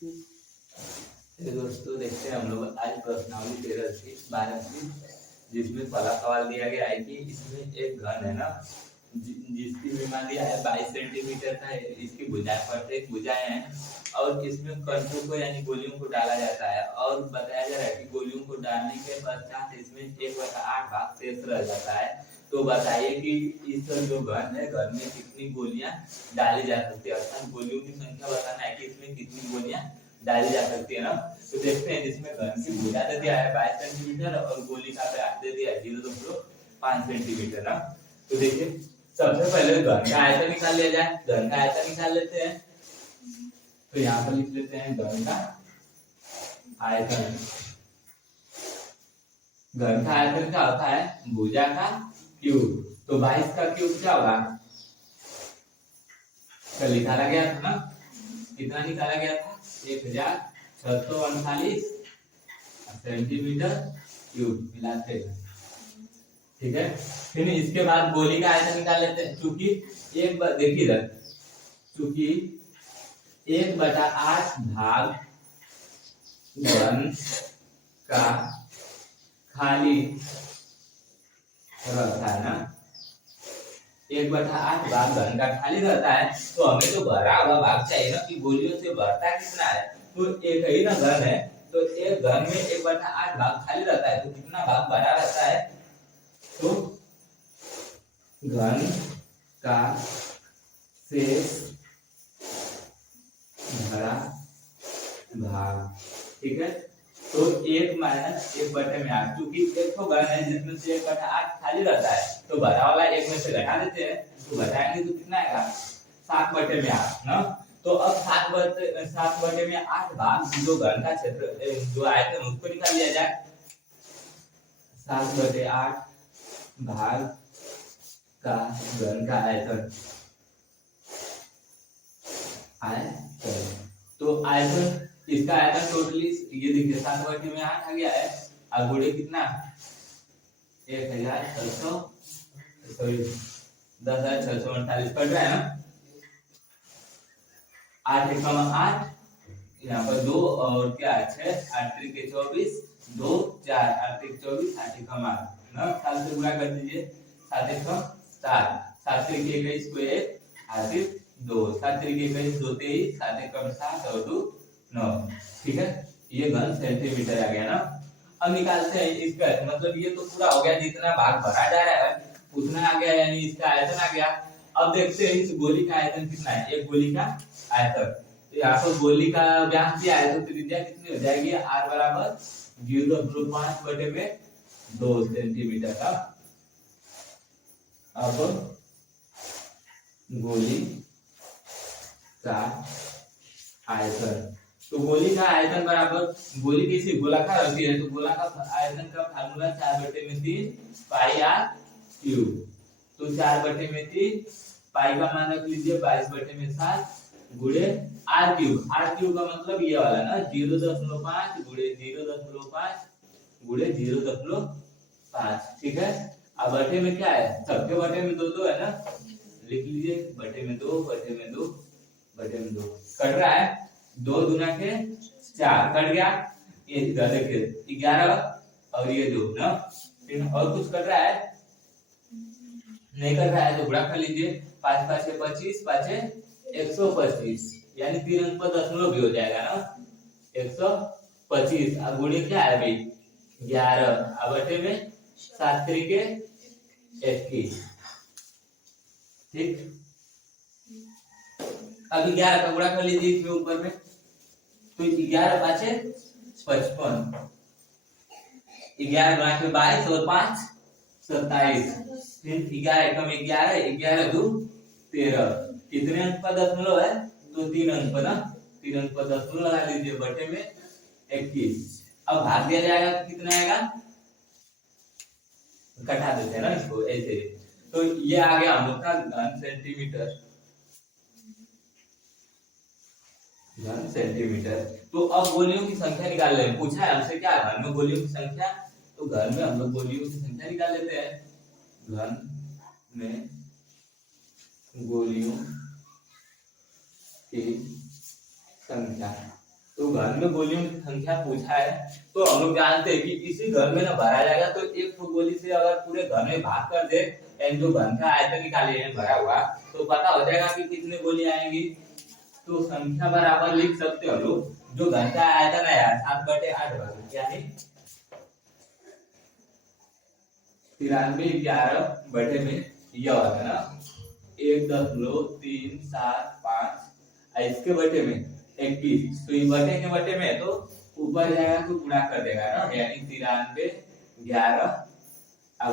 तो दोस्तों देखते हैं हम लोग आज प्रश्नावली 13 की 12 की, जिसमें पहला सवाल दिया गया है कि इसमें एक घन है ना, जिसकी विमा दिया है 22 सेंटीमीटर का है, इसकी भुजाएं प्रत्येक भुजाएं हैं और इसमें कणकों को यानी गोलियों को डाला जाता है और बताया जा रहा है कि गोलियों को डालने के पश्चात इसमें 1/8 भाग शेष रह जाता है। तो बताइए कि इस जो घन है, घन में कितनी गोलियां डाली जा सकती है, अर्थात गोलियों की संख्या बताना है कि इसमें कितनी गोलियां डाली जा सकती है ना। तो देखते हैं, जिसमें घन की भुजा दे दिया है 22 सेंटीमीटर और गोली का व्यास दे दिया है 0.5 सेंटीमीटर ना। तो देखिए, सबसे पहले घन का आयतन निकाल लिया जाए। घन का आयतन निकाल लेते हैं, तो यहाँ पर लिख लेते हैं घन का आयतन। घन का आयतन क्या होता है? भुजा का क्यूब। तो 22 का क्यूब क्या होगा? तो निकाला गया था ना, कितना निकाला गया था? 1639 सेंटीमीटर क्यूब मिलाते हैं, ठीक है। फिर इसके बाद गोली का आयतन निकाल लेते हैं, क्योंकि एक बार देखिए इधर, क्योंकि 1/8 भाग घन का खाली रहता है ना, 1/8 भाग घन का खाली रहता है। तो हमें तो भरा हुआ भाग चाहिए ना, कि गोलियों से भरता कितना है। तो एक ही ना घन है, तो एक घन में 1/8 भाग खाली रहता है, तो कितना भाग भरा रहता है? तो घन का शेष भरा भाग, ठीक है। तो 1 माइनस 1/8, क्योंकि एक तो घन है जिसमें से 1/8 खाली रहता है, तो भरा वाला 1 में से घटा देते हैं, तो घटाएंगे तो कितना आएगा? 7/8 ना। तो अब 7/8 भाग जो घन का क्षेत्र जो आयतन उसको निकाल लिया जाए। 7/8 भाग का घन का आयतन, तो आयतन, इसका आयतन टोटली ये देखिए 7/8 आ गया है, और गुणे कितना? 1600 सॉरी 10,648 कट रहा है ना। 8 एकम 8, यहाँ पर 2 और क्या 6, 8 त्रिके 24, 2 4, 8 त्रिक 24, 8 एकम 8 ना, 7 से गुणा कर दीजिए, 7 एकम 7, 7 त्रिके 21 को 1, 8 त्रिक 2, 7 त्रिके 21 2 23, 7 एकम 7 और 2 9, ठीक है। ये घन सेंटीमीटर आ गया ना। अब निकालते हैं इसका, मतलब ये तो पूरा हो गया, जितना भाग भरा जा रहा है उतना आ गया, यानी इसका आयतन आ गया। अब देखते हैं इस गोली का आयतन कितना है, एक गोली का आयतन। तो यहाँ पर गोली का व्यास दिया है, तो त्रिज्या कितनी हो जाएगी? r बराबर 0.5/2 सेंटीमीटर का। अब गोली का आयतन, तो गोली का आयतन बराबर, गोली कैसी गोलाकार होती है, तो गोलाकार आयतन का फार्मूला 4/3 पाई r क्यूब। तो 4/3 पाई का मान रख लीजिए 22/7 गुणे r क्यूब। r क्यूब का मतलब ये वाला ना, 0.5 गुणे 0.5 गुणे 0.5, ठीक है। अब बटे में क्या है? सबके बटे में 2 2 है ना, लिख लीजिए बटे में 2, बटे में 2, बटे में 2 कट रहा है, 2 दूना के 4 कट गया, ये देखिए 11 और ये 2 ना। फिर और कुछ कट रहा है? नहीं कट रहा है, तो गुणा कर लीजिए, 5 5 25, 5 125, यानी 3 अंक पर दशमलव भी हो जाएगा ना, 125। अब गुणे क्या है भाई? 11, अब बटे में 7 त्रिके 21, ठीक। अब 11 का गुणा कर लीजिए इसमें ऊपर में, तो 11 5 55, 11 गुणा के 22 और 5 27, फिर 11 एकम 11, 11 2 13, कितने अंक पर दशमलव है? तो 3 अंक पर ना, 3 अंक पर दशमलव लगा लीजिए, बटे में 21। अब भाग दिया जाएगा तो कितना आएगा? घटा देते हैं ना इसको ऐसे। तो ये आ गया हम लोग का घन सेंटीमीटर, घन सेंटीमीटर। तो अब गोलियों की संख्या निकाल लें, पूछा है हमसे क्या घन में गोलियों की संख्या, तो घन में हम लोग गोलियों की संख्या निकाल लेते हैं। घन में गोलियों की संख्या, तो घर में गोलियों की संख्या पूछा है तो हम लोग जानते हैं कि इसी घर में ना भरा जाएगा, तो एक गोली से अगर पूरे घर में भाग कर दे एंड जो घन का आयतन निकाले भरा हुआ, तो पता हो जाएगा कि कितने गोली आएंगी। तो संख्या बराबर लिख सकते हो लोग, जो घन का आयतन है 7/8 यानी 93/11 में यह होगा ना 1.375, इसके बटे में 21, तो ये बटे के बटे में तो ऊपर जाएगा तो गुणा कर देगा ना, यानी 93/11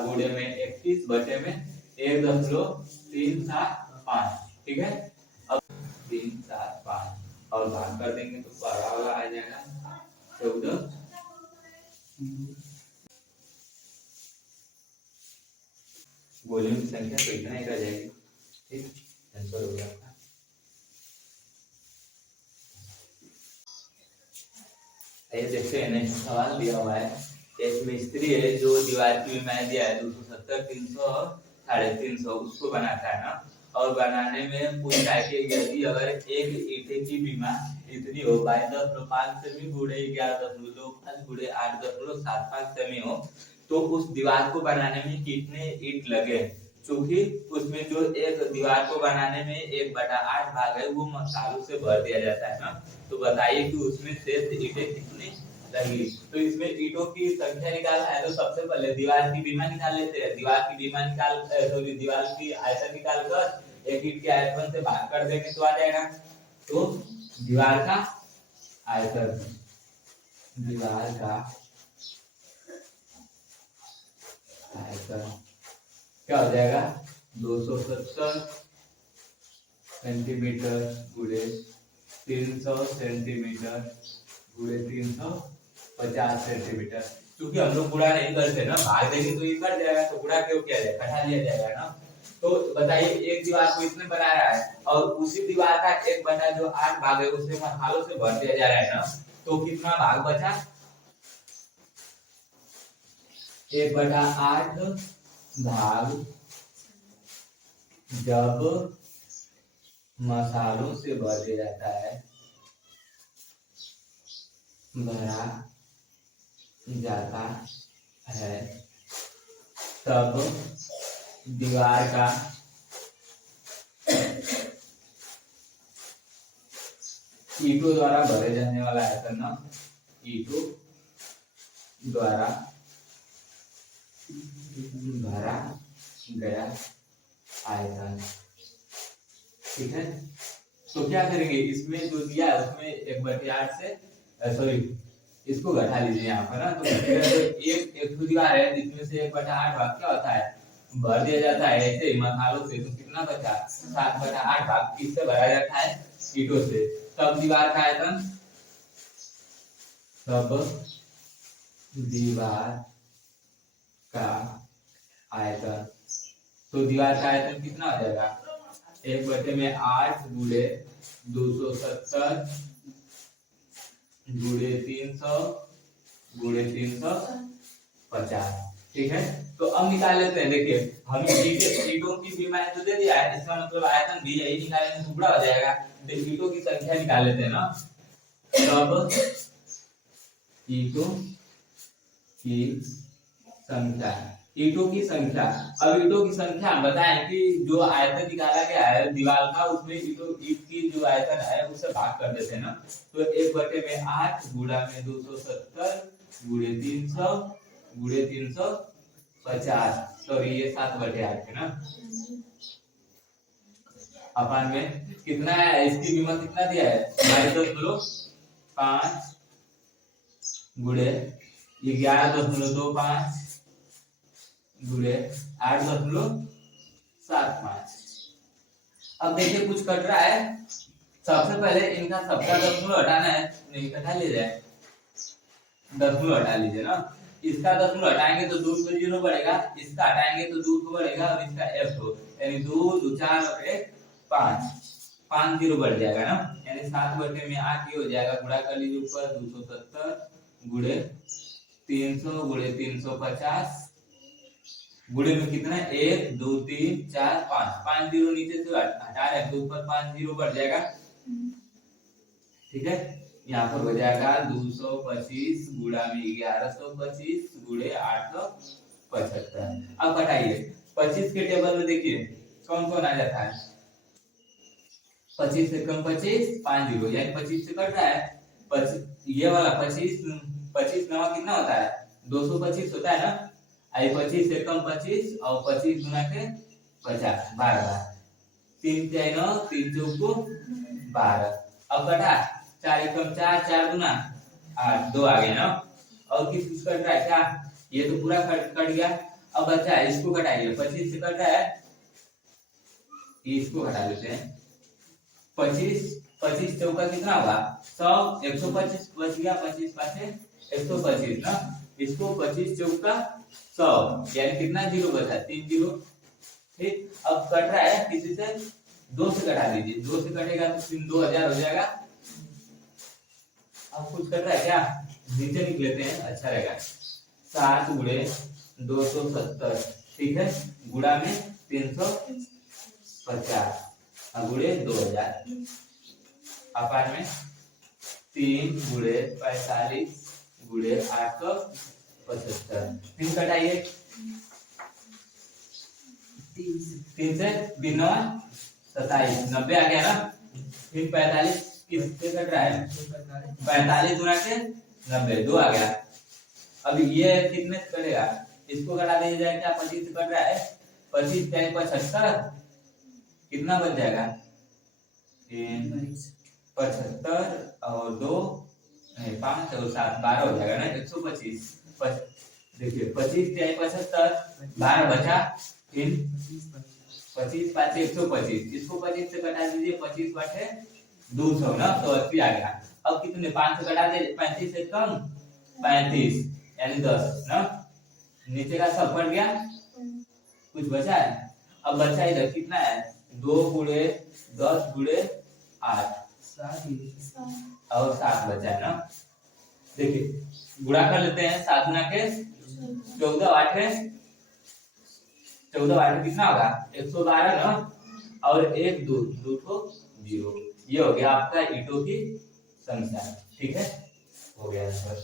गुणे में 21 बटे में 1.375, ठीक है। अब 375 और भाग कर देंगे तो बड़ा वाला आ जाएगा 14। गोलियों की संख्या तो इतना ही रह जाएगी, ठीक, आंसर हो गया। ये देखते हैं नेक्स्ट सवाल दिया हुआ है, एक मिस्त्री है जो दीवार की मैंने दिया है 270, 300 और 350 उसको बनाता है ना, और बनाने में पूछा है कि यदि अगर एक ईंटे की बीमा इतनी हो 22.5 सेमी गुणे 11.25 गुणे 8.75 सेमी हो, तो उस दीवार को बनाने में कितने ईंट लगे। क्योंकि उसमें जो एक दीवार को बनाने में 1/8 भाग है वो मसालों से भर दिया जाता है ना, तो बताइए कि उसमें शेष ईंटें कितनी लगी। तो इसमें ईंटों की संख्या निकालना है तो सबसे पहले दीवार की बीमा निकाल लेते हैं। दीवार की बीमा निकाल दीवार की आयतन निकाल कर एक ईंट के आयतन से भाग कर देंगे तो आ जाएगा। तो दीवार का आयतन, दीवार का आयतन क्या हो जाएगा 270 सेंटीमीटर गुणे 300 सेंटीमीटर गुणे 350 सेंटीमीटर। क्योंकि हम लोग गुणा नहीं करते ना, भाग देंगे तो ये कट जाएगा, तो गुणा क्यों किया जाए, घटा लिया जाएगा ना। तो बताइए एक दीवार को इतने बना रहा है और उसी दीवार का 1/8 भाग है उसे मसालों से भर दिया जा रहा है ना, तो कितना भाग बचा 1/8 भाग जब मसालों से भर दिया जाता है, भरा जाता है, तब दीवार का ईंटों द्वारा भरे जाने वाला आयतन ना, ईंटों द्वारा भरा गया आयतन, ठीक है। तो क्या करेंगे, इसमें जो दिया है उसमें 1/8 से सॉरी इसको घटा लीजिए यहाँ पर ना, तो एक दीवार है जिसमें से 1/8 भाग क्या होता है भर दिया जाता है ऐसे मसालों से, तो कितना बचा 7/8 भाग किससे भरा जाता है ईंटों से, तब दीवार का आयतन, तब दीवार का आयतन, तो दीवार का आयतन कितना हो जाएगा 1/8 गुणे 270 गुणे 300 गुणे 350, ठीक है। तो अब निकाल लेते हैं, देखिए हमें ईंटों की बीमा तो दे दिया है, इसका मतलब आयतन भी यही निकालेंगे तो पूरा हो जाएगा। ईंटों की संख्या निकाल लेते हैं ना, तब ईंटों की संख्या, ईंटों की संख्या, अब ईंटों की संख्या हम बताएं कि जो आयतन निकाला गया है दीवार का उसमें ईंट की जो आयतन है उससे भाग कर देते हैं ना, तो 1/8 गुणा में 270 गुणे 300 गुणे 350, सॉरी ये 7/8 है ना, अपन में कितना है, इसकी कीमत कितना दिया है 22.5 गुणे 11.25 गुणे 8.75। अब देखिए कुछ कट रहा है, सबसे पहले इनका सबका दशमलव हटाना है, नहीं हटा ले जाए, दशमलव हटा लीजिए ना, इसका दशमलव हटाएंगे तो 2 को 0 बढ़ेगा, इसका हटाएंगे तो 2 को बढ़ेगा और इसका f हो, यानी 2 2 4 और 1 5 5 0 बढ़ जाएगा ना, यानी 7/8 ये हो जाएगा, गुणा कर लीजिए ऊपर 270 गुणे 300 गुणे 350 गुणे में कितना 1 2 3 4 5 5 0 नीचे से हटा रहे हैं तो ऊपर 5 0 बढ़ जाएगा, ठीक है। यहाँ पर हो जाएगा 225 गुणा में 1125 गुणे 875। अब घटाइए 25 के टेबल में देखिए कौन कौन आ जाता है। 25 से कम 25 5 जीरो यानी 25 से कट रहा है 25। ये वाला 25 25 नवा कितना होता है 225 होता है ना। आई 25 से कम 25 और 25 गुना के 50 12 3 9 3 चौको 12। अब घटा 4 एकम 4 4 गुना 8 2 आ गया ना। और किस किस कट रहा है क्या ये तो पूरा कट गया। अब बचा इसको घटाइए 25 से कट रहा है इसको घटा देते हैं 25 25 चौका कितना होगा 100 125 बच गया 25 पासे 125 ना। इसको 25 चौका 100 यानी कितना जीरो बचा 3 जीरो। ठीक अब कट रहा है किसी से 2 से घटा दीजिए 2 से कटेगा तो 2000 हो जाएगा। अब कुछ कट रहा है क्या नीचे लिख लेते हैं अच्छा रहेगा 7 गुणे 270 ठीक है गुणा में 350 गुणे 2000 अपार में 3 गुणे 45 गुणे 875। 3 कटाइए 3 से 3 9 27 90 आ गया ना। फिर 45 किससे कट रहा है 45 गुना के 90 2 आ गया। अब ये कितने से कटेगा इसको घटा दिया जाए क्या 25 से कट रहा है 25 क्या 75 कितना बच जाएगा 75 और 2 नहीं 5 और 7 12 हो जाएगा ना 125। देखिए 25 क्या 75 12 बचा फिर 25 5 125 इसको 25 से घटा दीजिए 25 बटे 200 ना तो 80 आ गया। अब कितने 5 से घटा दे 35 से कम 35 यानी 10 ना। नीचे का सब पड़ गया कुछ बचा है। अब बचा इधर कितना है 2 गुणे 10 गुणे 8 और 7 बचा है ना। देखिए गुणा कर लेते हैं 7 गुना के 14 8 कितना होगा 112 ना। और 1 2 2 को 0 ये हो गया आपका ईंटों की संख्या। ठीक है हो गया आंसर।